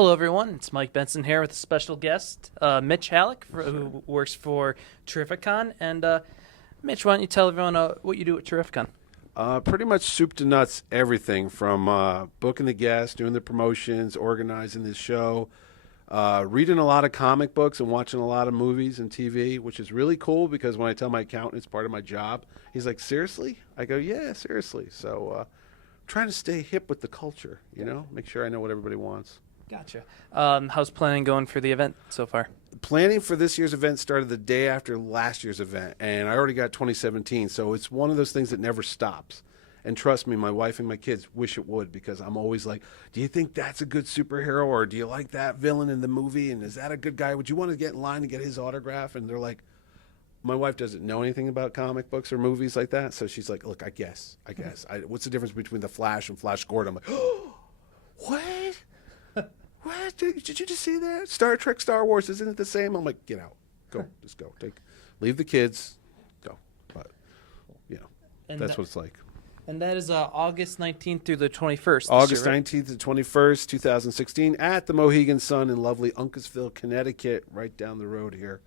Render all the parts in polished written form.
Hello, everyone. It's Mike Bendtsen here with a special guest, Mitch Hallock, who works for Terrificon. And Mitch, why don't you tell everyone what you do at Terrificon? Pretty much soup to nuts, everything from booking the guests, doing the promotions, organizing the show, reading a lot of comic books and watching a lot of movies and TV, which is really cool because when I tell my accountant it's part of my job, he's like, seriously? I go, yeah, seriously. So trying to stay hip with the culture, make sure I know what everybody wants. Gotcha. How's planning going for the event so far? Planning for this year's event started the day after last year's event, and I already got 2017, so it's one of those things that never stops. And trust me, my wife and my kids wish it would, because I'm always like, do you think that's a good superhero, or do you like that villain in the movie, and is that a good guy? Would you want to get in line and get his autograph? And they're like, my wife doesn't know anything about comic books or movies like that, so she's like, look, I guess. What's the difference between The Flash and Flash Gordon? I'm like, oh, what? What? Did you just see that? Star Trek, Star Wars, isn't it the same? I'm like, get out. Go. Just go. Leave the kids. Go. But, that's what it's like. And that is August 19th through the 21st. August 19th to 21st, 2016, at the Mohegan Sun in lovely Uncasville, Connecticut, right down the road here.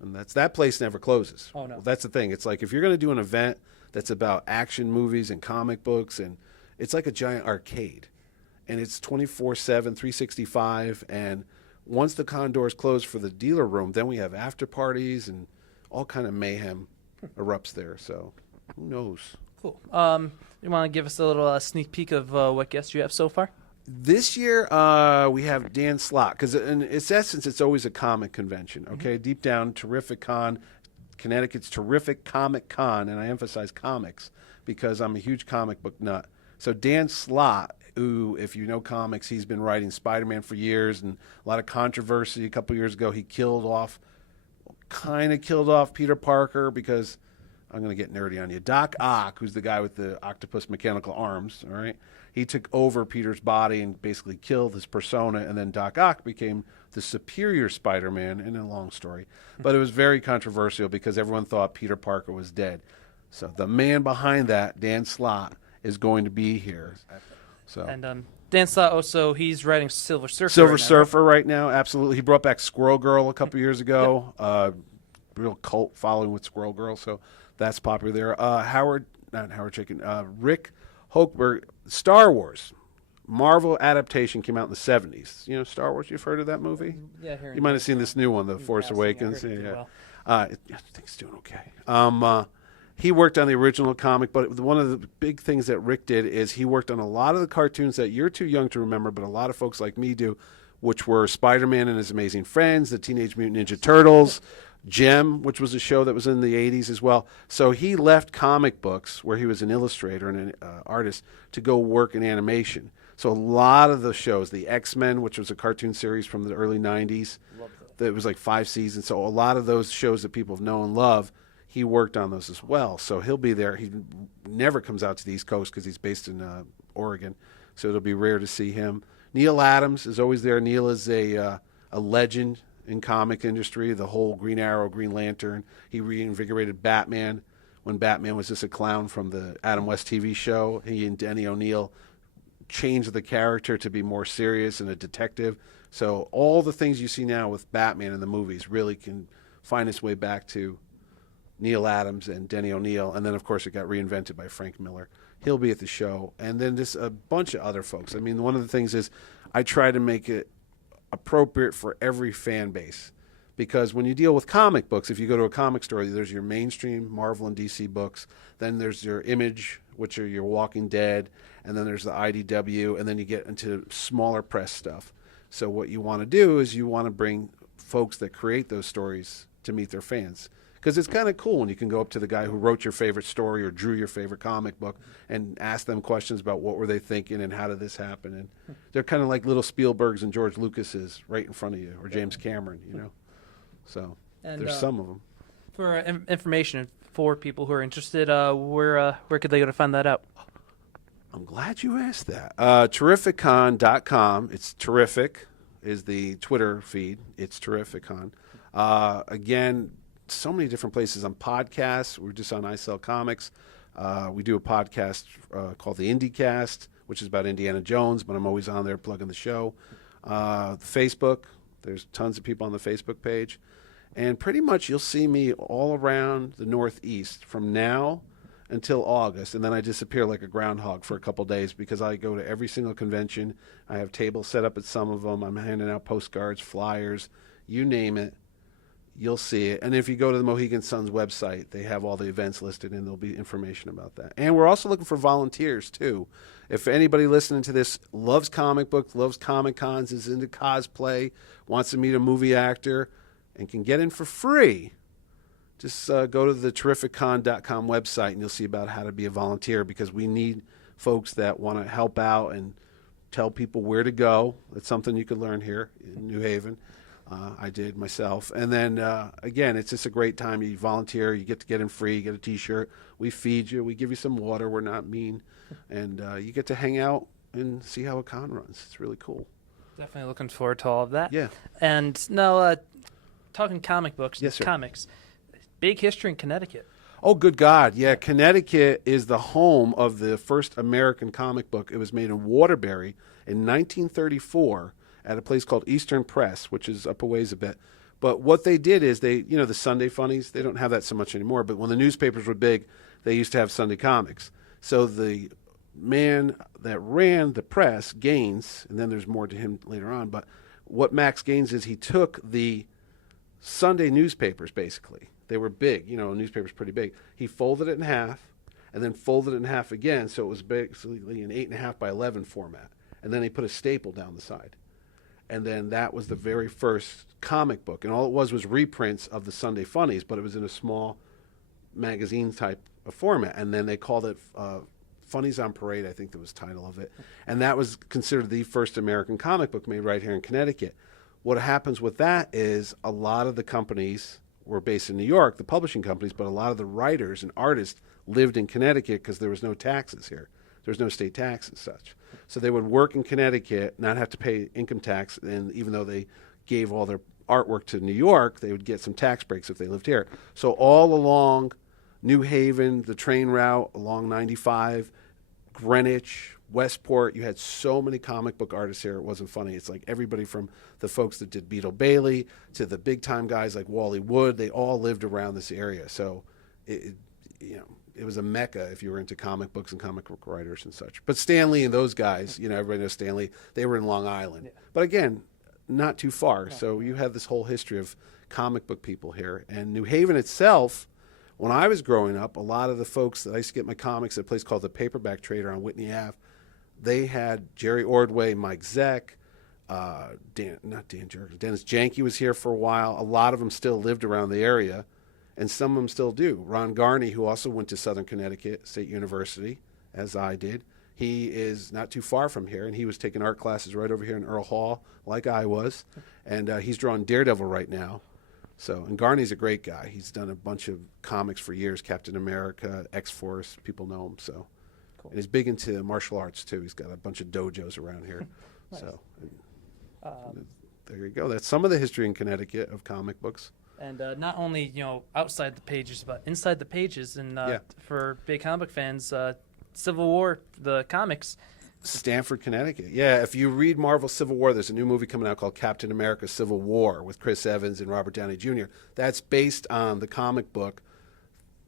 And that place never closes. Oh, no. Well, that's the thing. It's like if you're going to do an event that's about action movies and comic books, and it's like a giant arcade. And it's 24/7, 365. And once the con doors close for the dealer room, then we have after parties and all kind of mayhem erupts there. So who knows? Cool. You want to give us a little sneak peek of what guests you have so far? This year we have Dan Slott, because in its essence, it's always a comic convention. Okay, Deep down, Terrificon, Connecticut's Terrific Comic Con, and I emphasize comics because I'm a huge comic book nut. So Dan Slott, who, if you know comics, he's been writing Spider-Man for years, and a lot of controversy. A couple years ago, he kind of killed off Peter Parker, because I'm going to get nerdy on you. Doc Ock, who's the guy with the octopus mechanical arms, all right? He took over Peter's body and basically killed his persona, and then Doc Ock became the superior Spider-Man, in a long story. But it was very controversial because everyone thought Peter Parker was dead. So the man behind that, Dan Slott, is going to be here. So. And Dan Slott also, he's writing Silver Surfer. Silver Surfer right now, absolutely. He brought back Squirrel Girl a couple years ago. Real cult following with Squirrel Girl, so that's popular there. Rick Hochberg, Star Wars. Marvel adaptation came out in the 70s. You know Star Wars? You've heard of that movie? Yeah, you might have seen this new one, The Force Awakens. I think it's doing okay. He worked on the original comic, but one of the big things that Rick did is he worked on a lot of the cartoons that you're too young to remember, but a lot of folks like me do, which were Spider-Man and His Amazing Friends, the Teenage Mutant Ninja Turtles, Gem, which was a show that was in the 80s as well. So he left comic books, where he was an illustrator and an artist, to go work in animation. So a lot of the shows, the X-Men, which was a cartoon series from the early 90s, that was like 5 seasons. So a lot of those shows that people have known and love, he worked on those as well. So he'll be there. He never comes out to the East Coast because he's based in Oregon. So it'll be rare to see him. Neil Adams is always there. Neil is a legend in comic industry, the whole Green Arrow, Green Lantern. He reinvigorated Batman when Batman was just a clown from the Adam West TV show. He and Denny O'Neil changed the character to be more serious and a detective. So all the things you see now with Batman in the movies really can find its way back to Neil Adams and Denny O'Neil. And then, of course, it got reinvented by Frank Miller. He'll be at the show. And then just a bunch of other folks. I mean, one of the things is I try to make it appropriate for every fan base, because when you deal with comic books, if you go to a comic store, there's your mainstream Marvel and DC books, then there's your Image, which are your Walking Dead, and then there's the IDW, and then you get into smaller press stuff. So what you want to do is you want to bring folks that create those stories to meet their fans, because it's kind of cool when you can go up to the guy who wrote your favorite story or drew your favorite comic book and ask them questions about what were they thinking and how did this happen. And they're kind of like little Spielbergs and George Lucases right in front of you, or James Cameron, So there's some of them. For information for people who are interested, where could they go to find that out? I'm glad you asked that. Terrificon.com. It's terrific is the Twitter feed. It's Terrificon. Again, so many different places on podcasts. We're just on I Sell Comics. We do a podcast called the IndieCast, which is about Indiana Jones, but I'm always on there plugging the show. Facebook, there's tons of people on the Facebook page. And pretty much you'll see me all around the Northeast from now until August, and then I disappear like a groundhog for a couple days because I go to every single convention. I have tables set up at some of them. I'm handing out postcards, flyers, you name it, you'll see it. And if you go to the Mohegan Sun's website, they have all the events listed, and there'll be information about that. And we're also looking for volunteers, too. If anybody listening to this loves comic books, loves Comic Cons, is into cosplay, wants to meet a movie actor, and can get in for free, just go to the Terrificon.com website, and you'll see about how to be a volunteer, because we need folks that want to help out and tell people where to go. That's something you could learn here in New Haven. I did myself. And then, again, it's just a great time. You volunteer. You get to get in free. You get a T-shirt. We feed you. We give you some water. We're not mean. And you get to hang out and see how a con runs. It's really cool. Definitely looking forward to all of that. Yeah. And now, talking comic books, yes, sir. comics, big history in Connecticut. Oh, good God. Yeah, Connecticut is the home of the first American comic book. It was made in Waterbury in 1934 at a place called Eastern Press, which is up a ways a bit. But what they did is the Sunday funnies, they don't have that so much anymore. But when the newspapers were big, they used to have Sunday comics. So the man that ran the press, Gaines, and then there's more to him later on, but what Max Gaines is, he took the Sunday newspapers, basically. They were big, a newspaper's pretty big. He folded it in half and then folded it in half again, so it was basically an 8.5 by 11 format. And then he put a staple down the side. And then that was the very first comic book. And all it was reprints of the Sunday funnies, but it was in a small magazine type of format. And then they called it Funnies on Parade, I think that was the title of it. And that was considered the first American comic book made right here in Connecticut. What happens with that is a lot of the companies were based in New York, the publishing companies, but a lot of the writers and artists lived in Connecticut because there was no taxes here. There was no state tax and such. So they would work in Connecticut, not have to pay income tax, and even though they gave all their artwork to New York, they would get some tax breaks if they lived here. So all along New Haven, the train route, along 95, Greenwich, Westport, you had so many comic book artists here, it wasn't funny. It's like everybody from the folks that did Beetle Bailey to the big-time guys like Wally Wood, they all lived around this area. So, it was a mecca if you were into comic books and comic book writers and such. But Stan Lee and those guys, everybody knows Stan Lee, they were in Long Island. Yeah. But again, not too far. No. So you have this whole history of comic book people here. And New Haven itself, when I was growing up, a lot of the folks that I used to get my comics at a place called the Paperback Trader on Whitney Ave, they had Jerry Ordway, Mike Zeck, Dennis Janke was here for a while. A lot of them still lived around the area, and some of them still do. Ron Garney, who also went to Southern Connecticut State University, as I did, he is not too far from here, and he was taking art classes right over here in Earl Hall, like I was, and he's drawing Daredevil right now. So, and Garney's a great guy. He's done a bunch of comics for years, Captain America, X-Force, people know him, so. Cool. And he's big into martial arts, too. He's got a bunch of dojos around here. Nice. So, there you go. That's some of the history in Connecticut of comic books. And not only, outside the pages, but inside the pages. And for big comic fans, Civil War, the comics. Stamford, Connecticut. Yeah, if you read Marvel Civil War, there's a new movie coming out called Captain America Civil War with Chris Evans and Robert Downey Jr. That's based on the comic book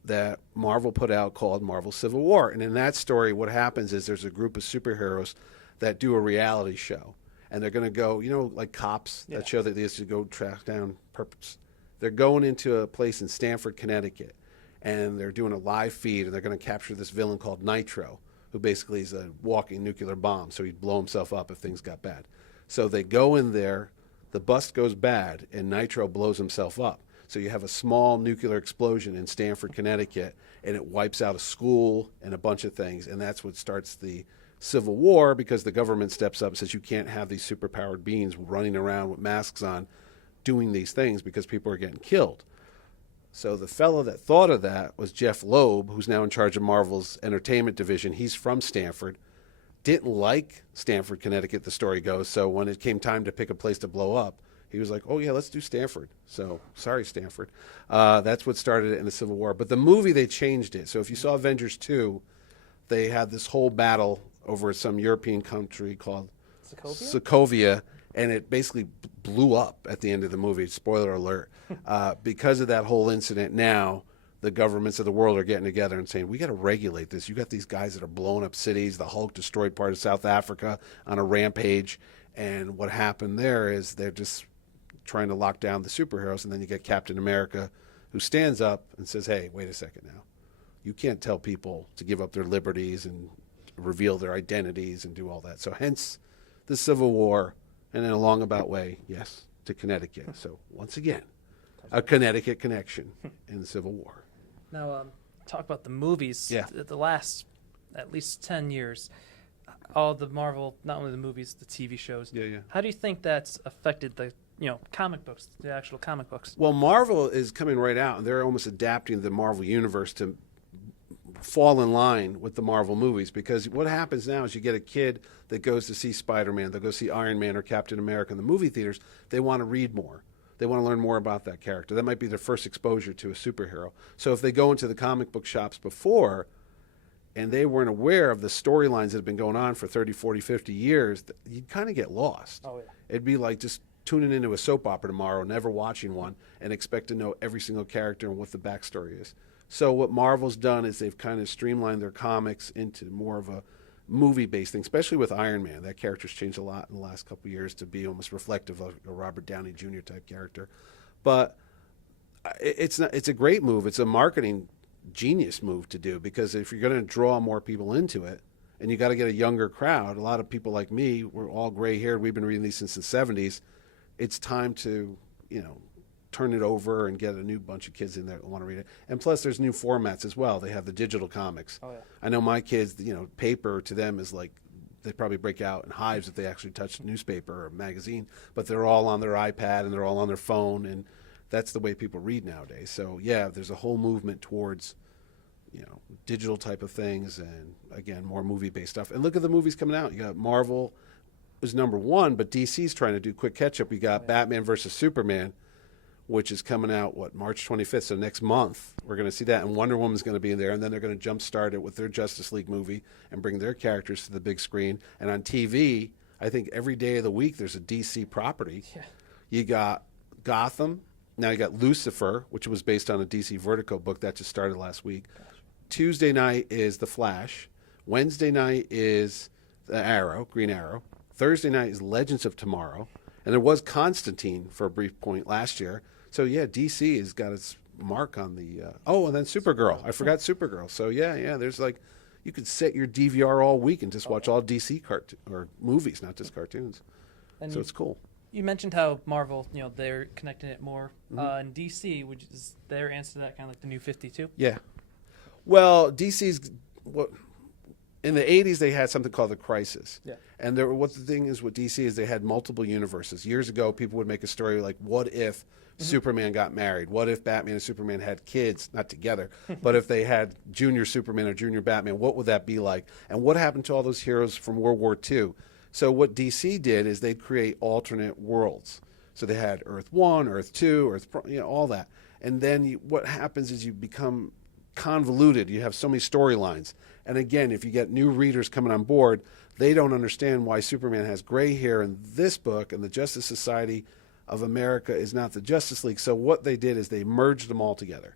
that Marvel put out called Marvel Civil War. And in that story, what happens is there's a group of superheroes that do a reality show. And they're going to go, like Cops, that show that they used to go track down purpose. They're going into a place in Stamford, Connecticut, and they're doing a live feed, and they're going to capture this villain called Nitro, who basically is a walking nuclear bomb, so he'd blow himself up if things got bad. So they go in there, the bust goes bad, and Nitro blows himself up. So you have a small nuclear explosion in Stamford, Connecticut, and it wipes out a school and a bunch of things, and that's what starts the Civil War, because the government steps up and says you can't have these superpowered beings running around with masks on doing these things because people are getting killed. So the fellow that thought of that was Jeff Loeb, who's now in charge of Marvel's entertainment division. He's from Stamford. Didn't like Stamford, Connecticut, the story goes. So when it came time to pick a place to blow up, he was like, oh, yeah, let's do Stamford. So sorry, Stamford. That's what started it in the Civil War. But the movie, they changed it. So if you saw Avengers 2, they had this whole battle over some European country called Sokovia, and it basically blew up at the end of the movie. Spoiler alert. Because of that whole incident, now the governments of the world are getting together and saying, we got to regulate this. You got these guys that are blowing up cities. The Hulk destroyed part of South Africa on a rampage. And what happened there is they're just trying to lock down the superheroes. And then you get Captain America, who stands up and says, hey, wait a second now. You can't tell people to give up their liberties and reveal their identities and do all that. So hence the Civil War, and in a long way, yes, to Connecticut. So once again, a Connecticut connection in the Civil War. Now, talk about the movies. Yeah. The last at least 10 years, all the Marvel, not only the movies, the TV shows. Yeah. How do you think that's affected the comic books, the actual comic books? Well, Marvel is coming right out, and they're almost adapting the Marvel universe to fall in line with the Marvel movies, because what happens now is you get a kid that goes to see Spider-Man, they'll go see Iron Man or Captain America in the movie theaters. They want to read more. They want to learn more about that character. That might be their first exposure to a superhero. So if they go into the comic book shops before and they weren't aware of the storylines that have been going on for 30, 40, 50 years, you'd kind of get lost. Oh, yeah. It'd be like just tuning into a soap opera tomorrow, never watching one, and expect to know every single character and what the backstory is. So what Marvel's done is they've kind of streamlined their comics into more of a movie-based thing, especially with Iron Man. That character's changed a lot in the last couple of years to be almost reflective of a Robert Downey Jr. type character. But it's a great move. It's a marketing genius move to do, because if you're going to draw more people into it, and you got to get a younger crowd, a lot of people like me, we're all gray-haired. We've been reading these since the 70s. It's time to, turn it over and get a new bunch of kids in there that want to read it. And plus, there's new formats as well. They have the digital comics. Oh, yeah. I know my kids, paper to them is like, they probably break out in hives if they actually touch newspaper or magazine, but they're all on their iPad and they're all on their phone, and that's the way people read nowadays. So, yeah, there's a whole movement towards, digital type of things, and, again, more movie-based stuff. And look at the movies coming out. You got Marvel was number one, but DC's trying to do quick catch-up. You got Batman versus Superman, which is coming out, March 25th, so next month. We're going to see that, and Wonder Woman's going to be in there, and then they're going to jumpstart it with their Justice League movie and bring their characters to the big screen. And on TV, I think every day of the week there's a DC property. Yeah. You got Gotham. Now you got Lucifer, which was based on a DC Vertigo book that just started last week. Gotcha. Tuesday night is The Flash. Wednesday night is The Arrow, Green Arrow. Thursday night is Legends of Tomorrow. And there was Constantine for a brief point last year. So, yeah, DC has got its mark on the and then Supergirl. I forgot Supergirl. So, yeah, there's you could set your DVR all week and just watch all DC or movies, not just cartoons. And so it's cool. You mentioned how Marvel, they're connecting it more. In DC, which is their answer to that, kind of like the New 52? Yeah. Well, DC's in the 80s, they had something called the Crisis. Yeah. And what the thing is with DC is they had multiple universes. Years ago, people would make a story like, what if Superman got married? What if Batman and Superman had kids, not together, but if they had junior Superman or junior Batman, what would that be like? And what happened to all those heroes from World War II? So what DC did is they'd create alternate worlds. So they had Earth 1, Earth 2, all that. And then what happens is you become convoluted. You have so many storylines. And again, if you get new readers coming on board, they don't understand why Superman has gray hair in this book and the Justice Society of America is not the Justice League. So what they did is they merged them all together.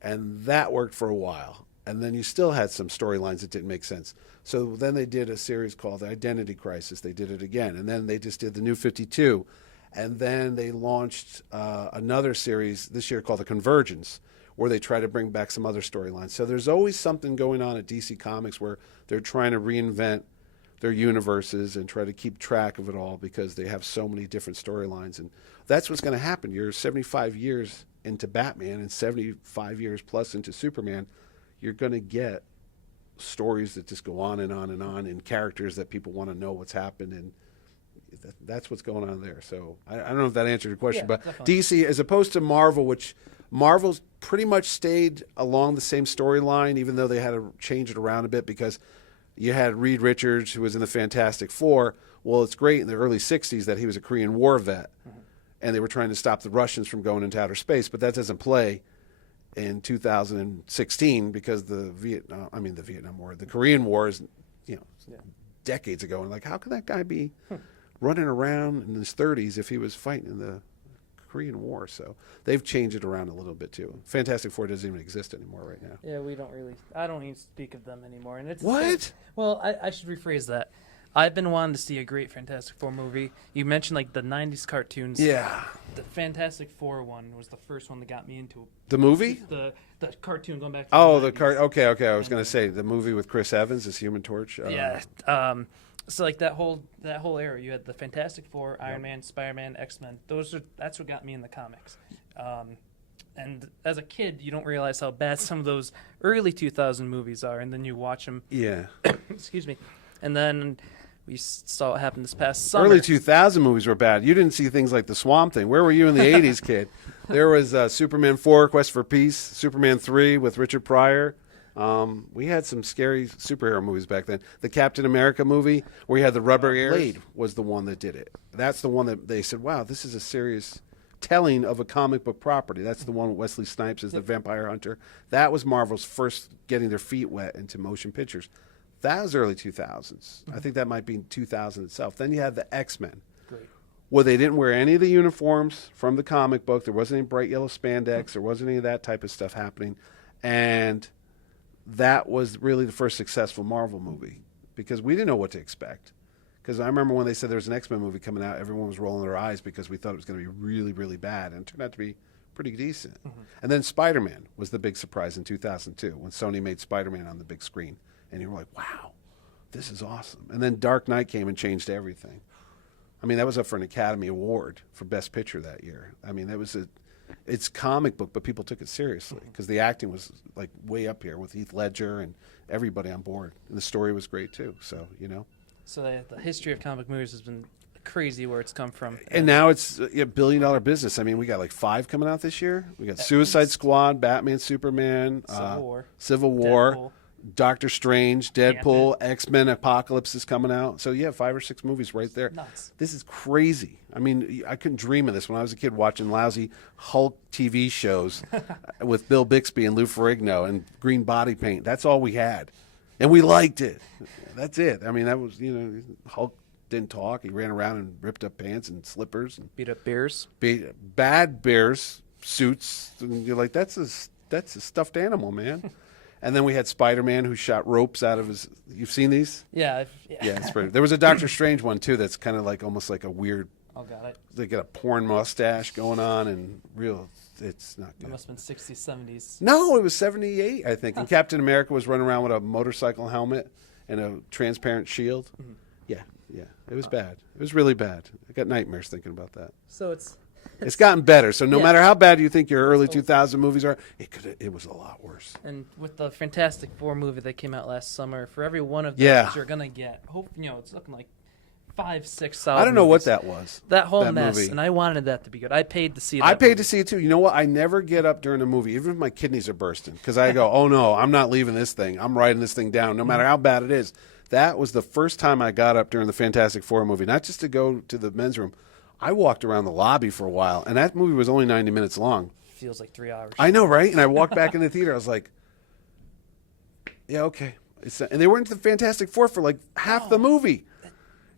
And that worked for a while. And then you still had some storylines that didn't make sense. So then they did a series called The Identity Crisis. They did it again. And then they just did the New 52. And then they launched another series this year called The Convergence, where they try to bring back some other storylines. So there's always something going on at DC Comics where they're trying to reinvent their universes and try to keep track of it all, because they have so many different storylines. And that's what's going to happen. You're 75 years into Batman and 75 years plus into Superman. You're going to get stories that just go on and on and on, and characters that people want to know what's happened, and that's what's going on there. So I don't know if that answered your question, but definitely. DC, as opposed to Marvel, which Marvel's pretty much stayed along the same storyline, even though they had to change it around a bit, because you had Reed Richards, who was in the Fantastic Four. Well, it's great in the early 60s that he was a Korean War vet, and they were trying to stop the Russians from going into outer space, but that doesn't play in 2016 because the Vietnam War, the Korean War is, decades ago. And how can that guy be running around in his 30s if he was fighting in the Korean War. So they've changed it around a little bit too. Fantastic Four doesn't even exist anymore right now. Yeah, I don't even speak of them anymore. And it's What? Well, I should rephrase that. I've been wanting to see a great Fantastic Four movie. You mentioned like the 90s cartoons. Yeah. The Fantastic Four one was the first one that got me into The movie? the cartoon going back to the 90s. Okay. I was going to say the movie with Chris Evans as Human Torch. Yeah. So like that whole era, you had the Fantastic Four, Iron Man, Spider-Man, X-Men. That's what got me in the comics. And as a kid, you don't realize how bad some of those early 2000 movies are, and then you watch them. Yeah. Excuse me. And then we saw what happened this past summer. Early 2000 movies were bad. You didn't see things like The Swamp Thing. Where were you in the 80s, kid? There was Superman 4, Quest for Peace, Superman 3 with Richard Pryor. We had some scary superhero movies back then. The Captain America movie, where you had the rubber ears. Blade was the one that did it. That's the one that they said, wow, this is a serious telling of a comic book property. That's the one with Wesley Snipes as the vampire hunter. That was Marvel's first getting their feet wet into motion pictures. That was early 2000s. I think that might be 2000 itself. Then you had the X-Men. Great. Well, they didn't wear any of the uniforms from the comic book. There wasn't any bright yellow spandex. There wasn't any of that type of stuff happening. And that was really the first successful Marvel movie because we didn't know what to expect. Because I remember when they said there was an X-Men movie coming out, everyone was rolling their eyes because we thought it was going to be really, really bad. And it turned out to be pretty decent. And then Spider-Man was the big surprise in 2002 when Sony made Spider-Man on the big screen. And you were like, wow, this is awesome. And then Dark Knight came and changed everything. I mean, that was up for an Academy Award for Best Picture that year. I mean, it's comic book, but people took it seriously because the acting was like way up here with Heath Ledger and everybody on board. And the story was great too. So, So the history of comic movies has been crazy where it's come from. And now it's a billion-dollar business. I mean, we got like 5 coming out this year. We got Suicide Squad, Batman, Superman, Civil War, Deadpool. Doctor Strange, Deadpool, X-Men, Apocalypse is coming out. So, yeah, 5 or 6 movies right there. Nuts. This is crazy. I mean, I couldn't dream of this when I was a kid watching lousy Hulk TV shows with Bill Bixby and Lou Ferrigno and green body paint. That's all we had. And we liked it. That's it. I mean, that was, Hulk didn't talk. He ran around and ripped up pants and slippers. And beat up bears. Bad bears suits. And you're like, that's a stuffed animal, man. And then we had Spider-Man who shot ropes out of his. You've seen these? Yeah. Yeah, it's pretty. There was a Doctor Strange one too. That's kind of like almost like a weird. Oh, got it. They got a porn mustache going on and real. It's not good. It must have been 60s, 70s. No, it was 78, I think. And Captain America was running around with a motorcycle helmet and a transparent shield. Mm-hmm. Yeah. It was bad. It was really bad. I got nightmares thinking about that. So it's gotten better. So no matter how bad you think your early 2000 movies are, it was a lot worse. And with the Fantastic Four movie that came out last summer, for every one of those you're gonna get, it's looking like 5, 6 solid. I don't know movies. what that was. That whole mess, movie. And I wanted that to be good. I paid to see. I paid to see it too. You know what? I never get up during a movie, even if my kidneys are bursting, because I go, "Oh no, I'm not leaving this thing. I'm writing this thing down, no matter how bad it is." That was the first time I got up during the Fantastic Four movie, not just to go to the men's room. I walked around the lobby for a while, and that movie was only 90 minutes long. Feels like 3 hours. I know, right? And I walked back in the theater. I was like, "Yeah, okay." And they weren't the Fantastic Four for like half the movie.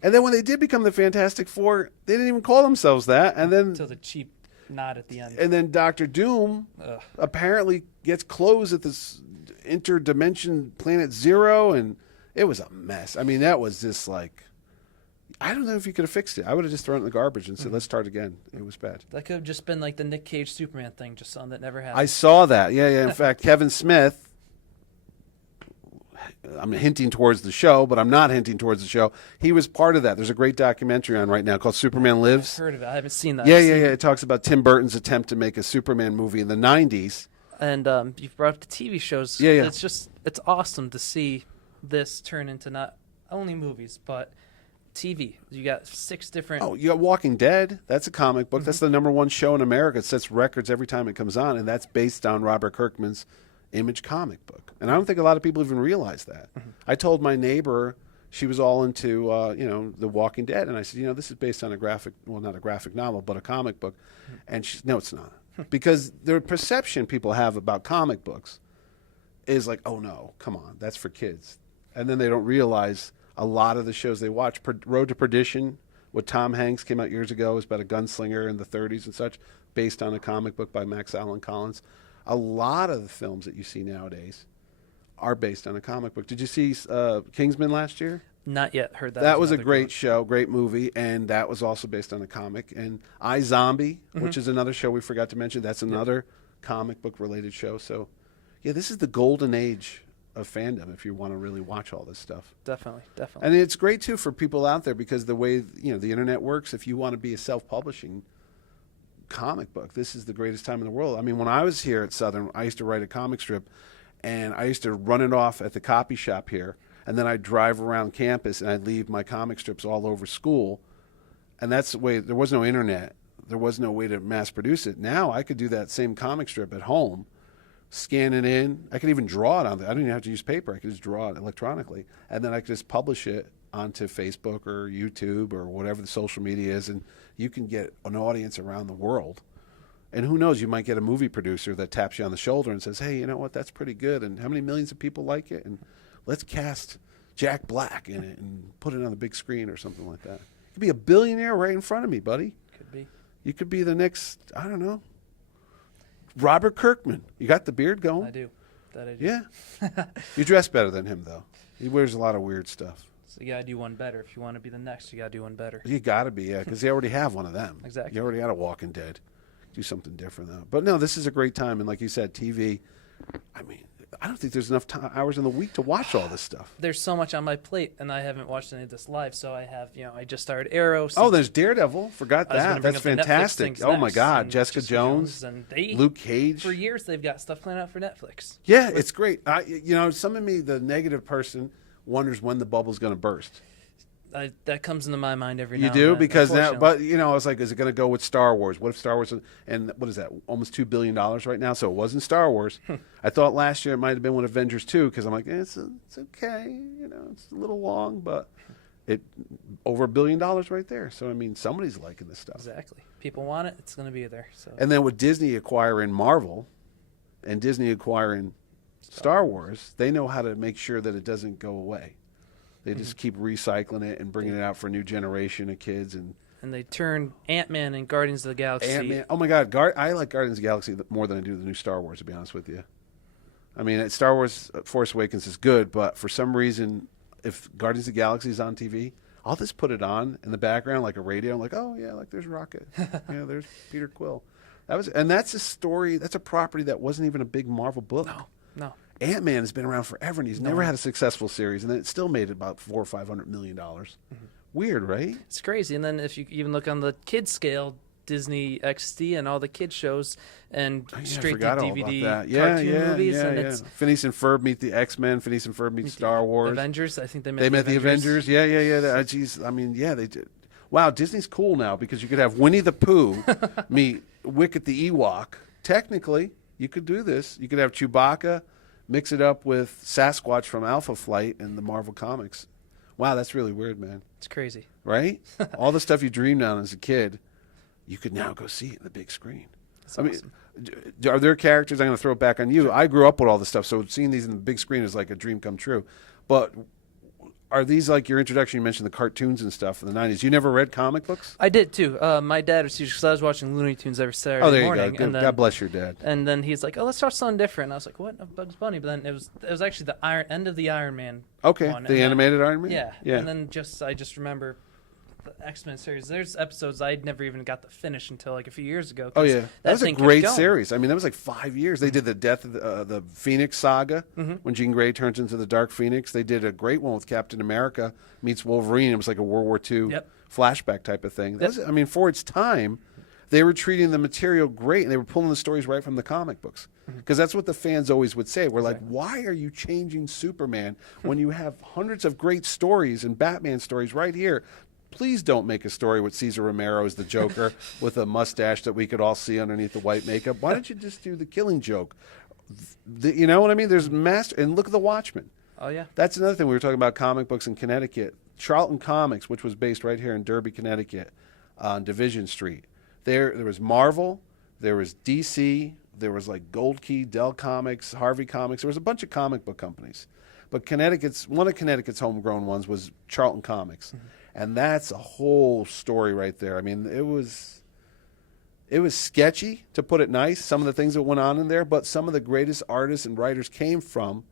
And then when they did become the Fantastic Four, they didn't even call themselves that. And then until the cheap nod at the end. And then Dr. Doom apparently gets clothes at this interdimension planet Zero, and it was a mess. I mean, that was just like, I don't know if you could have fixed it. I would have just thrown it in the garbage and said, let's start again. It was bad. That could have just been like the Nick Cage Superman thing, just something that never happened. I saw that. Yeah. In fact, Kevin Smith, I'm hinting towards the show, but I'm not hinting towards the show. He was part of that. There's a great documentary on right now called Superman Lives. I've heard of it. I haven't seen that. Yeah. It talks about Tim Burton's attempt to make a Superman movie in the 90s. And you've brought up the TV shows. Yeah. It's awesome to see this turn into not only movies, but TV. You got 6 different... Oh, you got Walking Dead. That's a comic book. Mm-hmm. That's the #1 show in America. It sets records every time it comes on, and that's based on Robert Kirkman's Image comic book. And I don't think a lot of people even realize that. Mm-hmm. I told my neighbor, she was all into, The Walking Dead, and I said, this is based on not a graphic novel, but a comic book. Mm-hmm. And she, no, it's not. Because the perception people have about comic books is like, oh no, come on, that's for kids. And then they don't realize a lot of the shows they watch, Road to Perdition, With Tom Hanks came out years ago. It was about a gunslinger in the 30s and such, based on a comic book by Max Allan Collins. A lot of the films that you see nowadays are based on a comic book. Did you see Kingsman last year? Not yet. Heard that. That was a great show, great movie, and that was also based on a comic. And iZombie, which is another show we forgot to mention, that's another comic book related show. So, yeah, this is the golden age of fandom if you want to really watch all this stuff. Definitely. And it's great too for people out there because the way the internet works, if you want to be a self-publishing comic book, this is the greatest time in the world. I mean, when I was here at Southern, I used to write a comic strip, and I used to run it off at the copy shop here, and then I'd drive around campus and I'd leave my comic strips all over school. And that's the way. There was no internet. There was no way to mass produce it. Now I could do that same comic strip at home, scan it in. I could even draw it on there. I don't even have to use paper. I could just draw it electronically. And then I could just publish it onto Facebook or YouTube or whatever the social media is. And you can get an audience around the world. And who knows, you might get a movie producer that taps you on the shoulder and says, hey, you know what, that's pretty good. And how many millions of people like it? And let's cast Jack Black in it and put it on the big screen or something like that. You could be a billionaire right in front of me, buddy. Could be. You could be the next, I don't know, Robert Kirkman. You got the beard going? I do. That I do. Yeah. You dress better than him, though. He wears a lot of weird stuff. So you got to do one better. If you want to be the next, you got to do one better. You got to be, yeah, because they already have one of them. Exactly. You already had a Walking Dead. Do something different, though. But no, this is a great time. And like you said, TV, I mean, I don't think there's enough hours in the week to watch all this stuff. There's so much on my plate, and I haven't watched any of this live. So I have, I just started Arrow. Oh, there's Daredevil. Forgot that. That's fantastic. Oh, my God. Jessica Jones. And Luke Cage. For years, they've got stuff planned out for Netflix. Yeah, it's great. Some of me, the negative person, wonders when the bubble's going to burst. That comes into my mind every now and then. You do? Because now, but, I was like, is it going to go with Star Wars? What if Star Wars, and what is that, almost $2 billion right now? So it wasn't Star Wars. I thought last year it might have been with Avengers 2, because I'm like, it's okay. It's a little long, but over $1 billion right there. So, I mean, somebody's liking this stuff. Exactly. People want it, it's going to be there. So. And then with Disney acquiring Marvel and Disney acquiring Star Wars, they know how to make sure that it doesn't go away. They just keep recycling it and bringing it out for a new generation of kids. And they turn Ant-Man and Guardians of the Galaxy. Ant-Man. Oh, my God. I like Guardians of the Galaxy more than I do the new Star Wars, to be honest with you. I mean, Star Wars Force Awakens is good, but for some reason, if Guardians of the Galaxy is on TV, I'll just put it on in the background like a radio. I'm like, oh, yeah, like there's Rocket. Yeah, there's Peter Quill. That's a story, that's a property that wasn't even a big Marvel book. No. Ant-Man has been around forever, and he's never had a successful series, and then it still made about $400 or $500 million. Weird, right? It's crazy. And then if you even look on the kids scale, Disney XD and all the kids shows and straight to DVD cartoon movies. It's Phineas and Ferb meet the X-Men. Phineas and Ferb meet Star Wars. Avengers. I think they met the Avengers. Yeah. Geez, I mean, yeah, they did. Wow, Disney's cool now because you could have Winnie the Pooh meet Wicket the Ewok. Technically, you could do this. You could have Chewbacca. Mix it up with Sasquatch from Alpha Flight and the Marvel Comics. Wow, that's really weird, man. It's crazy. Right? All the stuff you dreamed on as a kid, you could now go see it in the big screen. That's awesome. Mean, are there characters, I'm going to throw it back on you. Sure. I grew up with all this stuff, so seeing these in the big screen is like a dream come true. But are these like your introduction? You mentioned the cartoons and stuff in the 90s. You never read comic books? I did, too. My dad was huge because I was watching Looney Tunes every Saturday morning. Oh, there you go. God bless your dad. And then he's like, oh, let's watch something different. And I was like, what? Bugs Bunny. But then it was actually the end of the Iron Man one. The animated Iron Man? Yeah. And then I just remember the X-Men series. There's episodes I'd never even got to finish until like a few years ago. Oh, yeah. That was a great series. I mean, that was like 5 years. They did the death of the Phoenix saga when Jean Grey turns into the Dark Phoenix. They did a great one with Captain America meets Wolverine. It was like a World War II flashback type of thing. I mean, for its time, they were treating the material great, and they were pulling the stories right from the comic books. Because that's what the fans always would say. We're like, why are you changing Superman when you have hundreds of great stories and Batman stories right here? Please don't make a story with Cesar Romero as the Joker with a mustache that we could all see underneath the white makeup. Why don't you just do the Killing Joke? You know what I mean? There's and look at The Watchmen. Oh, yeah. That's another thing. We were talking about comic books in Connecticut. Charlton Comics, which was based right here in Derby, Connecticut, on Division Street. There was Marvel, there was DC, there was like Gold Key, Dell Comics, Harvey Comics. There was a bunch of comic book companies. But one of Connecticut's homegrown ones was Charlton Comics. And that's a whole story right there. I mean, it was sketchy, to put it nice, some of the things that went on in there, but some of the greatest artists and writers came from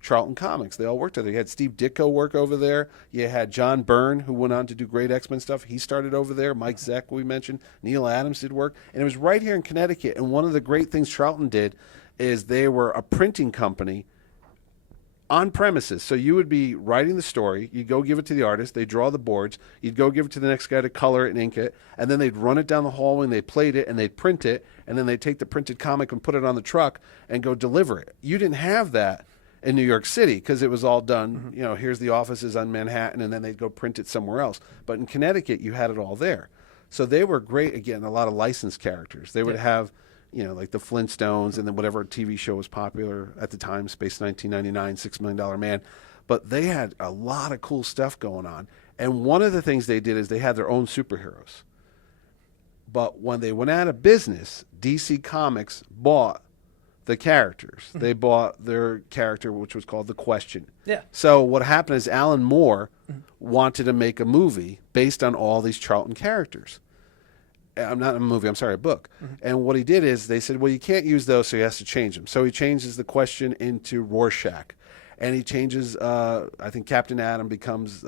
Charlton Comics. They all worked there. You had Steve Ditko work over there. You had John Byrne, who went on to do great X-Men stuff. He started over there. Mike Zeck, we mentioned. Neil Adams did work. And it was right here in Connecticut. And one of the great things Charlton did is they were a printing company on premises. So you would be writing the story. You'd go give it to the artist. They'd draw the boards. You'd go give it to the next guy to color it and ink it. And then they'd run it down the hallway and they'd plate it and they'd print it. And then they'd take the printed comic and put it on the truck and go deliver it. You didn't have that in New York City because it was all done, you know, here's the offices on Manhattan, and then they'd go print it somewhere else. But in Connecticut, you had it all there. So they were great, again, a lot of licensed characters. They would have, you know, like the Flintstones and then whatever TV show was popular at the time, Space 1999, $6 Million Man. But they had a lot of cool stuff going on. And one of the things they did is they had their own superheroes. But when they went out of business, DC Comics bought the characters. They bought their character, which was called The Question. Yeah. So what happened is Alan Moore wanted to make a movie based on all these Charlton characters. Not a movie, I'm sorry, a book. And what he did is they said, well, you can't use those, so he has to change them. So he changes The Question into Rorschach. And he changes, I think Captain Atom becomes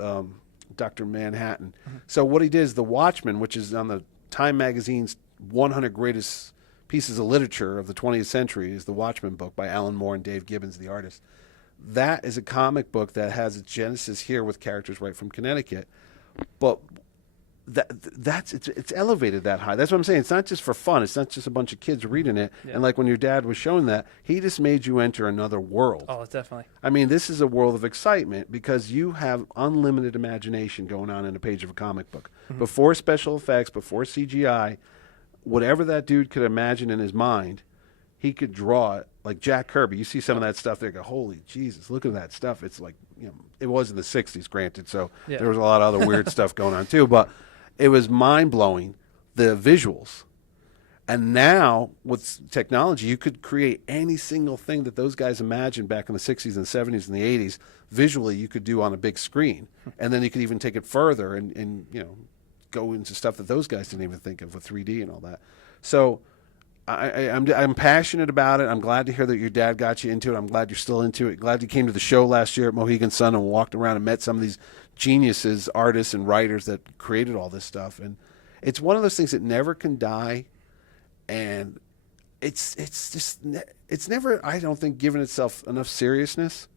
Dr. Manhattan. So what he did is The Watchmen, which is on the Time Magazine's 100 greatest pieces of literature of the 20th century, is the Watchmen book by Alan Moore and Dave Gibbons, the artist. That is a comic book that has its genesis here with characters right from Connecticut. But it's elevated that high. That's what I'm saying. It's not just for fun. It's not just a bunch of kids reading it. Yeah. And like when your dad was showing that, he just made you enter another world. Oh, definitely. I mean, this is a world of excitement because you have unlimited imagination going on in a page of a comic book. Before special effects, before CGI, whatever that dude could imagine in his mind, he could draw it. Like Jack Kirby, you see some of that stuff there, go, holy Jesus, look at that stuff. It's like, you know, it was in the 60s, granted, so there was a lot of other weird stuff going on too, but it was mind-blowing, the visuals. And now, with technology, you could create any single thing that those guys imagined back in the 60s and 70s and the 80s, visually you could do on a big screen. And then you could even take it further and you know, go into stuff that those guys didn't even think of with 3D and all that. So I'm passionate about it. I'm glad to hear that your dad got you into it. I'm glad you're still into it. Glad you came to the show last year at Mohegan Sun and walked around and met some of these geniuses, artists, and writers that created all this stuff. And it's one of those things that never can die. And it's never, I don't think, given itself enough seriousness.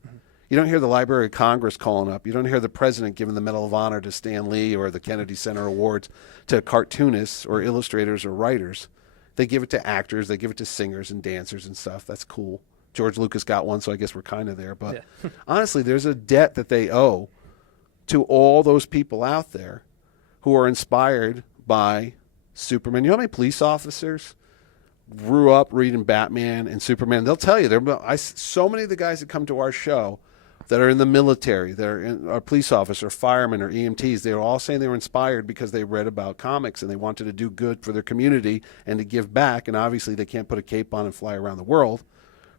You don't hear the Library of Congress calling up. You don't hear the president giving the Medal of Honor to Stan Lee or the Kennedy Center Awards to cartoonists or illustrators or writers. They give it to actors. They give it to singers and dancers and stuff. That's cool. George Lucas got one, so I guess we're kind of there. But honestly, there's a debt that they owe to all those people out there who are inspired by Superman. You know how many police officers grew up reading Batman and Superman? They'll tell you. So many of the guys that come to our show that are in the military, that are police officers, firemen, or EMTs, they're all saying they were inspired because they read about comics and they wanted to do good for their community and to give back. And obviously they can't put a cape on and fly around the world,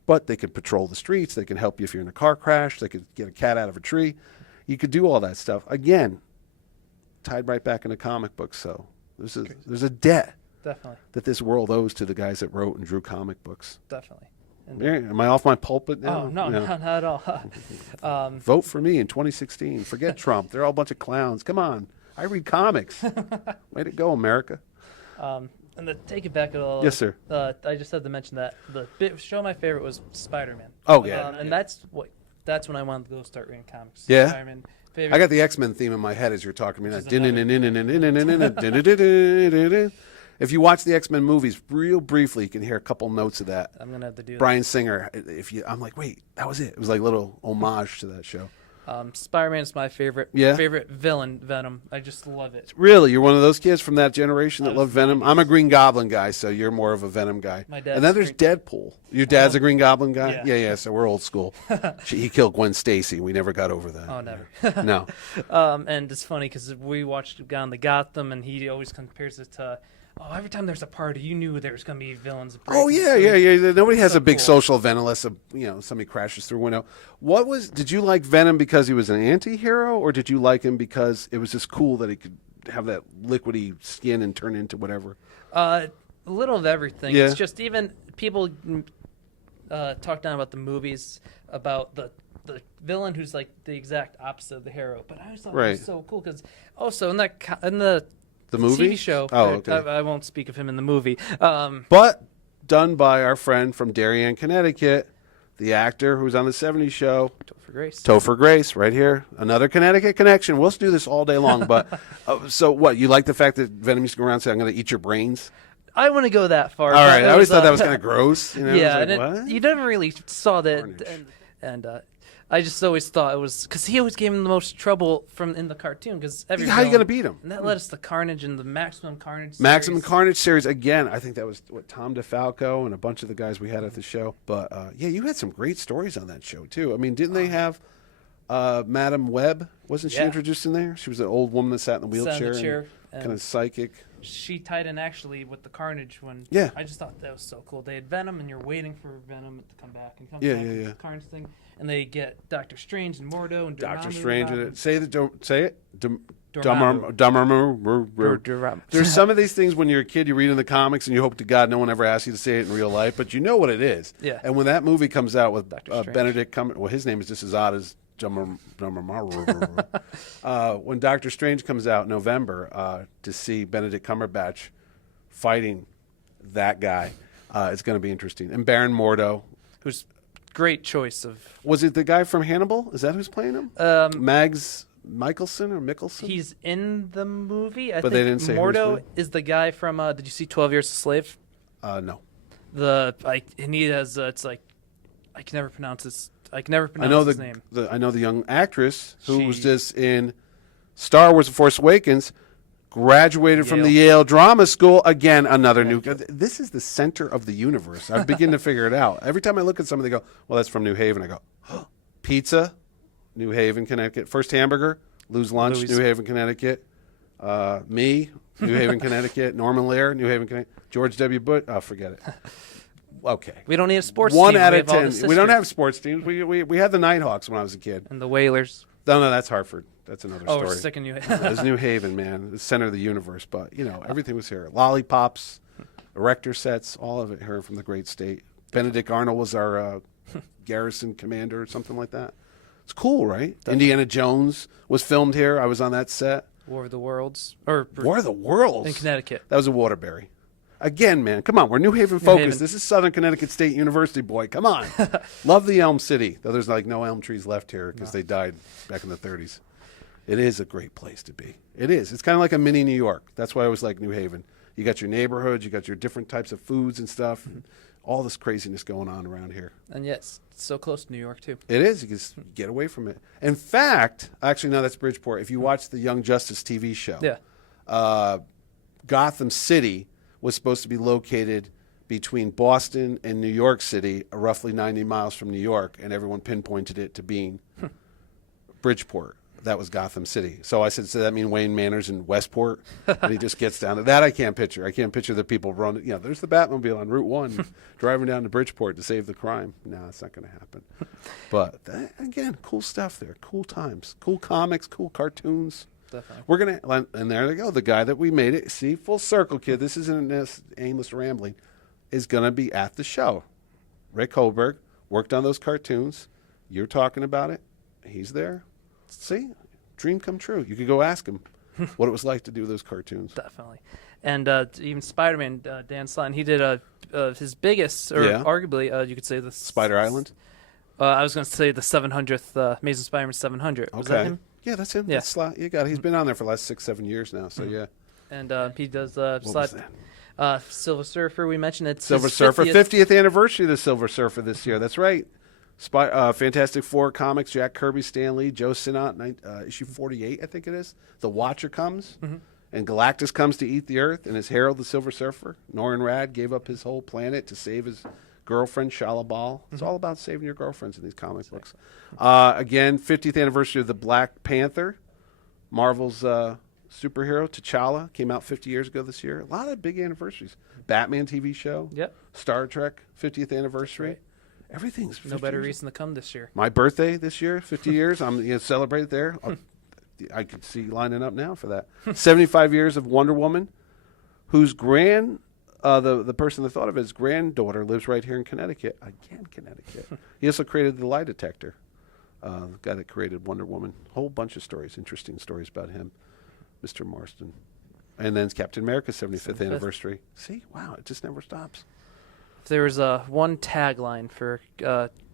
but they could patrol the streets. They can help you if you're in a car crash. They could get a cat out of a tree. You could do all that stuff. Again, tied right back into comic books. So there's a debt definitely that this world owes to the guys that wrote and drew comic books. Definitely. Am I off my pulpit now? Oh, no, not at all. Vote for me in 2016. Forget Trump. They're all a bunch of clowns. Come on. I read comics. Way to go, America. And to take it back a little. Yes, sir. I just had to mention that the show my favorite was Spider-Man. Oh, yeah. And that's when I wanted to go start reading comics. Yeah? Spider-Man. I got the X-Men theme in my head as you're talking to me. If you watch the X-Men movies real briefly, you can hear a couple notes of that. I'm gonna have to do Bryan Singer. I'm like, wait, that was it. It was like a little homage to that show. Spider-Man's my favorite villain, Venom. I just love it. Really? You're one of those kids from that generation that love Venom? I'm a Green Goblin guy, so you're more of a Venom guy. My dad. And then there's Deadpool. Your dad's a Green Goblin guy? Yeah, so we're old school. He killed Gwen Stacy. We never got over that. Oh, never. No. And it's funny because we watched Gone to Gotham, and he always compares it to oh, every time there's a party, you knew there was going to be villains. Oh yeah. Nobody has so a big cool. social event unless somebody crashes through a window. Did you like Venom because he was an anti-hero, or did you like him because it was just cool that he could have that liquidy skin and turn into whatever? A little of everything. Yeah. It's just even people talk down about the movies about the villain who's like the exact opposite of the hero. But I always thought it was so cool because also in the movie TV show. Oh, okay. I won't speak of him in the movie. But done by our friend from Darien, Connecticut, the actor who's on the '70s show, Topher Grace, right here. Another Connecticut connection. We'll do this all day long. But so what? You like the fact that Venom used to go around and say, "I'm going to eat your brains"? I wouldn't go that far. All right, I always thought that was kind of gross. Yeah, what? You never really saw that, and I just always thought it was because he always gave him the most trouble in the cartoon. Because how are you going to beat him? And that led us to Carnage and the Maximum Carnage. Carnage series again. I think that was Tom DeFalco and a bunch of the guys we had at the show. But you had some great stories on that show too. I mean, didn't they have Madam Web? Wasn't she introduced in there? She was an old woman that sat in the wheelchair, kind of psychic. She tied in actually with the Carnage one. Yeah. I just thought that was so cool. They had Venom, and you're waiting for Venom to come back and come back. With the Carnage thing, and they get Doctor Strange and Mordo and Dormammu. Doctor Strange. Say it. Dormammu. There's some of these things when you're a kid you read in the comics and you hope to God no one ever asks you to say it in real life, but you know what it is. Yeah. And when that movie comes out with Benedict Cumberbatch, well, his name is just as odd as when Doctor Strange comes out in November to see Benedict Cumberbatch fighting that guy, it's going to be interesting. And Baron Mordo, who's great choice of. Was it the guy from Hannibal? Is that who's playing him? Mads Mikkelsen? He's in the movie. I think they didn't say Mordo is the guy from. Did you see 12 Years a Slave? No. And he has. It's like I can never pronounce his. I can never pronounce his name. I know the young actress who was just in Star Wars: The Force Awakens, graduated from the Yale Drama School. Again, another new. This is the center of the universe. I begin to figure it out. Every time I look at somebody, they go, "Well, that's from New Haven." I go, oh, "Pizza, New Haven, Connecticut. First hamburger, Lou's Lunch, New Haven, Connecticut. Me, New Haven, Connecticut. Norman Lear, New Haven, Connecticut. George W. Bush. Oh, forget it." Okay. We don't need a sports team. 1 out of 10. We don't have sports teams. We had the Nighthawks when I was a kid. And the Whalers. No, that's Hartford. That's another story. Oh, we're sick in New Haven. It's New Haven, man. The center of the universe. But, everything was here. Lollipops, erector sets, all of it here from the great state. Benedict Arnold was our garrison commander or something like that. It's cool, right? Indiana Jones was filmed here. I was on that set. War of the Worlds. War of the Worlds? In Connecticut. That was a Waterbury. Again, man, come on. We're New Haven focused. This is Southern Connecticut State University, boy. Come on. Love the Elm City, though there's no elm trees left here because they died back in the 30s. It is a great place to be. It is. It's kind of like a mini New York. That's why I always like New Haven. You got your neighborhoods. You got your different types of foods and stuff. And all this craziness going on around here. And yes, it's so close to New York, too. It is. You can just get away from it. In fact, actually, no, that's Bridgeport. If you watch the Young Justice TV show, Gotham City was supposed to be located between Boston and New York City, roughly 90 miles from New York, and everyone pinpointed it to being Bridgeport. That was Gotham City. So I said, so that mean Wayne Manor's in Westport? And he just gets down to that. I can't picture. I can't picture the people running. There's the Batmobile on Route 1 driving down to Bridgeport to save the crime. No, it's not going to happen. But, again, cool stuff there. Cool times. Cool comics, cool cartoons. Definitely. We're going to, and there they go. The guy that we made it, see, full circle, kid. This isn't an aimless rambling, is going to be at the show. Rick Holberg worked on those cartoons. You're talking about it. He's there. See, dream come true. You could go ask him what it was like to do those cartoons. Definitely. And even Spider-Man, Dan Slott, he did his biggest, or arguably, you could say the Spider Island? I was going to say the 700th, Amazing Spider-Man 700. Was that him? Yeah, that's him. Yeah. That's Slott. You got it. He's been on there for the last 6-7 years now, so yeah. And he does Slott. Silver Surfer, we mentioned it. Silver Surfer, 50th anniversary of the Silver Surfer this year. That's right. Fantastic Four comics, Jack Kirby, Stan Lee, Joe Sinnott, issue 48, I think it is. The Watcher comes, and Galactus comes to eat the Earth, and is Harold the Silver Surfer. Norrin Radd gave up his whole planet to save his girlfriend, Shala Bal. It's all about saving your girlfriends in these comic books. Again, 50th anniversary of the Black Panther, Marvel's superhero, T'Challa, came out 50 years ago this year. A lot of big anniversaries. Batman TV show. Yep. Star Trek, 50th anniversary. Right. Everything's 50 No better years. reason to come this year. My birthday this year, 50 years. I'm going to celebrate it there. I could see you lining up now for that. 75 years of Wonder Woman, whose the person that thought of it, his granddaughter lives right here in Connecticut. Again, Connecticut. He also created the lie detector. The guy that created Wonder Woman. Whole bunch of stories, interesting stories about him, Mr. Marston. And then it's Captain America's 75th anniversary. See, wow, it just never stops. If there was one tagline for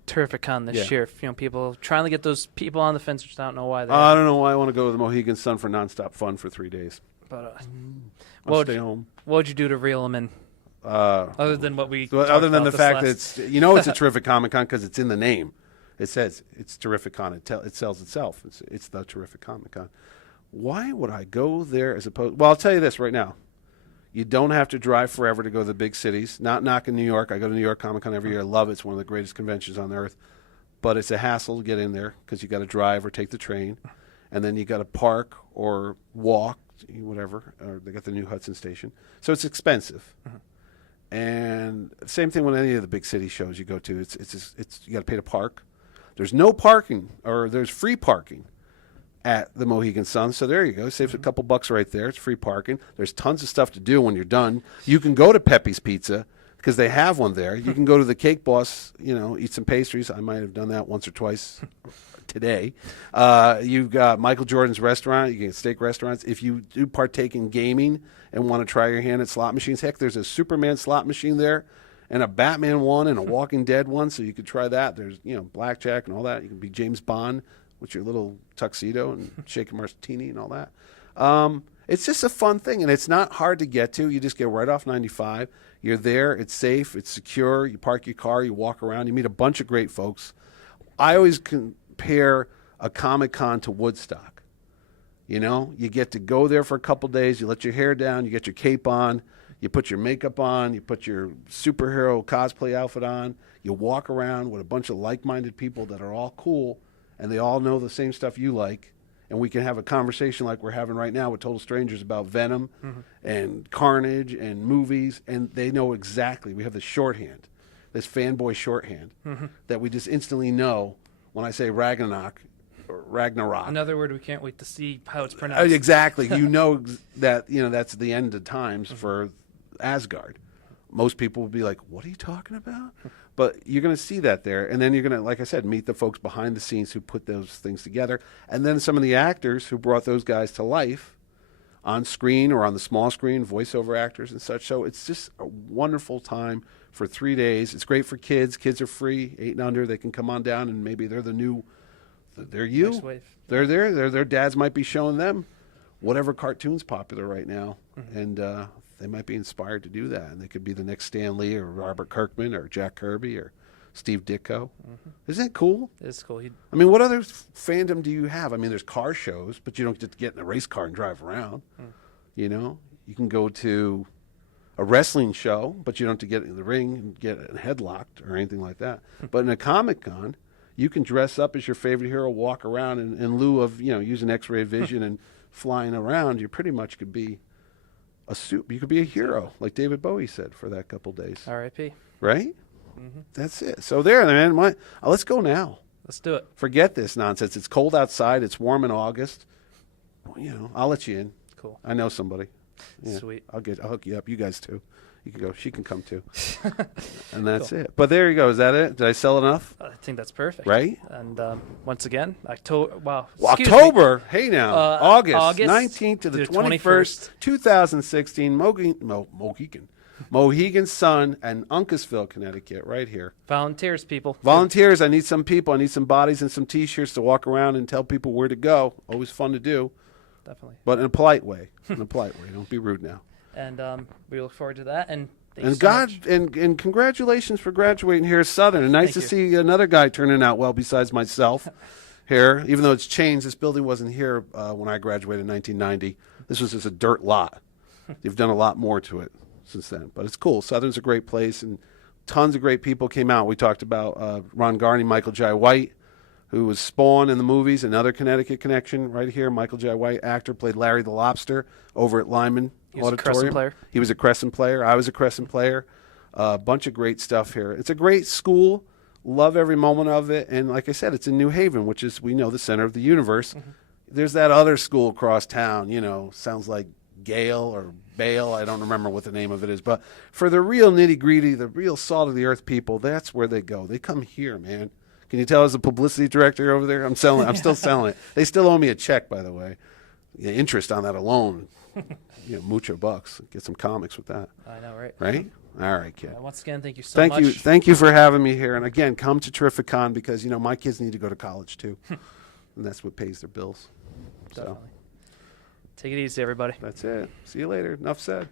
Terrificon this year, people trying to get those people on the fence, which I don't know why. I don't know why I want to go to the Mohegan Sun for nonstop fun for 3 days. But I'll stay home. What would you do to reel them in? Other than what we other than the fact that it's it's a terrific Comic-Con because it's in the name. It says it's Terrificon. It sells itself. It's the Terrific Comic-Con. Why would I go there as opposed? Well, I'll tell you this right now. You don't have to drive forever to go to the big cities. Not knocking New York. I go to New York Comic-Con every year. I love it. It's one of the greatest conventions on earth. But it's a hassle to get in there because you got to drive or take the train, and then you got to park or walk, whatever. Or they got the new Hudson Station, so it's expensive. And same thing with any of the big city shows you go to. It's you got to pay to park. There's no parking, or there's free parking at the Mohegan Sun. So there you go. Saves a couple bucks right there. It's free parking. There's tons of stuff to do when you're done. You can go to Pepe's Pizza because they have one there. You can go to the Cake Boss, eat some pastries. I might have done that once or twice today. You've got Michael Jordan's restaurant. You can get steak restaurants. If you do partake in gaming and want to try your hand at slot machines, heck, there's a Superman slot machine there, and a Batman one, and a Walking Dead one, so you could try that. There's, blackjack and all that. You can be James Bond with your little tuxedo and shake a martini and all that. It's just a fun thing, and it's not hard to get to. You just get right off 95. You're there. It's safe. It's secure. You park your car. You walk around. You meet a bunch of great folks. I always compare a Comic-Con to Woodstock. You get to go there for a couple days. You let your hair down. You get your cape on. You put your makeup on, you put your superhero cosplay outfit on, you walk around with a bunch of like-minded people that are all cool, and they all know the same stuff you like, and we can have a conversation like we're having right now with total strangers about Venom and Carnage and movies, and they know exactly. We have this shorthand, this fanboy shorthand, that we just instantly know when I say Ragnarok. Another word we can't wait to see how it's pronounced. Exactly. That that's the end of times for Asgard. Most people will be like, what are you talking about? But you're going to see that there. And then you're going to, like I said, meet the folks behind the scenes who put those things together. And then some of the actors who brought those guys to life on screen or on the small screen, voiceover actors and such. So it's just a wonderful time for 3 days. It's great for kids. Kids are free, 8 and under. They can come on down, and maybe they're they're you. Next wave. They're there. Their dads might be showing them whatever cartoon's popular right now. And they might be inspired to do that. And they could be the next Stan Lee or Robert Kirkman or Jack Kirby or Steve Ditko. Isn't that cool? It's cool. What other fandom do you have? There's car shows, but you don't get to get in a race car and drive around. You can go to a wrestling show, but you don't have to get in the ring and get headlocked or anything like that. But in a Comic-Con, you can dress up as your favorite hero, walk around in lieu of, using X-ray vision and flying around. You pretty much could be you could be a hero, like David Bowie said, for that couple days. R.I.P. Right? That's it. So there, man. Let's go now. Let's do it. Forget this nonsense. It's cold outside. It's warm in August. I'll let you in. Cool. I know somebody. Yeah, Sweet. I'll hook you up. You guys too. You can go. She can come too. And that's it. But there you go. Is that it? Did I sell enough? I think that's perfect. Right? And once again, October. Wow. October. Hey now. August 19th to the 21st. 2016. Mohegan Sun and Uncasville, Connecticut, right here. Volunteers, people. Volunteers. I need some people. I need some bodies and some T-shirts to walk around and tell people where to go. Always fun to do. Definitely. But in a polite way. Don't be rude now. And we look forward to that. And and congratulations for graduating here at Southern. And nice to see another guy turning out well besides myself here. Even though it's changed, this building wasn't here when I graduated in 1990. This was just a dirt lot. They've done a lot more to it since then. But it's cool. Southern's a great place, and tons of great people came out. We talked about Ron Garney, Michael Jai White, who was Spawn in the movies, another Connecticut connection right here. Michael J. White, actor, played Larry the Lobster over at Lyman He was a Auditorium. Crescent player. He was a Crescent player. I was a Crescent player. A bunch of great stuff here. It's a great school. Love every moment of it. And like I said, it's in New Haven, which is, we know, the center of the universe. Mm-hmm. There's that other school across town, you know, sounds like Gale or Bale. I don't remember what the name of it is. But for the real nitty-gritty, the real salt-of-the-earth people, that's where they go. They come here, man. Can you tell as a publicity director over there? I'm still selling it. They still owe me a check, by the way. The interest on that alone, mucho bucks. Get some comics with that. I know, right? Right? All right, kid. Once again, thank you so much. Thank you for having me here. And again, come to Terrificon because, my kids need to go to college too. And that's what pays their bills. Definitely. Take it easy, everybody. That's it. See you later. Enough said.